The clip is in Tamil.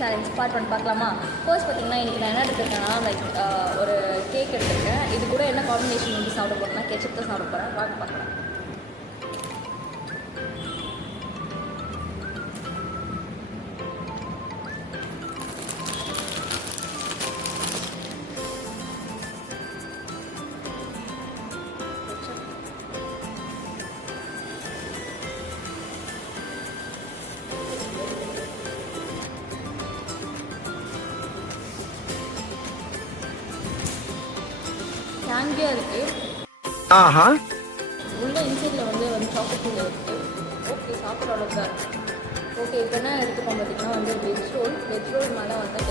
சேலஞ்ச் பார்ட் 1 பார்க்கலாமா? ஃபர்ஸ்ட் பார்த்தீங்கன்னா இன்றைக்கி நான் என்ன எடுத்துருக்கேன்னா லைக் ஒரு கேக் எடுத்துருக்கேன். இது கூட என்ன காம்பினேஷன் வந்து சாப்பிட போகிறேன்னா கெச்சப் தான் சாப்பிட போகிறேன். வாங்க பார்க்கலாம். கேங்கியாக இருக்குது. ஆஹா, உள்ள இன்சைடில் வந்து சாக்லேட் ஃபீல் இருக்குது. ஓகே, சாப்பிட்ற அளவுக்கு தான் இருக்குது. ஓகே, இப்போ என்ன எடுத்துக்கோங்க பார்த்தீங்கன்னா வந்து வெஜ் ரோல் மேலே வந்து